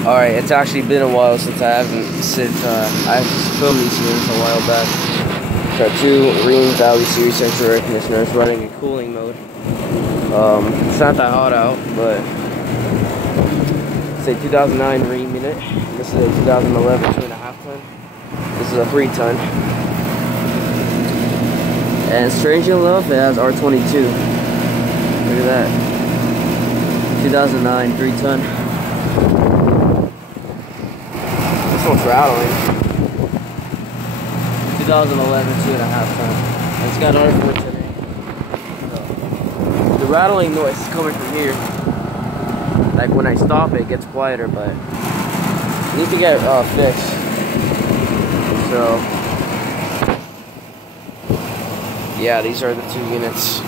Alright, it's actually been a while since I filmed these units a while back. Got two Rheem Central Air conditioners running in cooling mode. It's not that hot out, but it's a 2009 Rheem unit. This is a 2011 2.5 ton. This is a 3 ton. And strangely enough, it has R22. Look at that. 2009 3 ton. This one's rattling. 2011 2.5 ton. And it's got R14. The rattling noise is coming from here. Like when I stop it gets quieter, but it needs to get fixed. So yeah, these are the two units.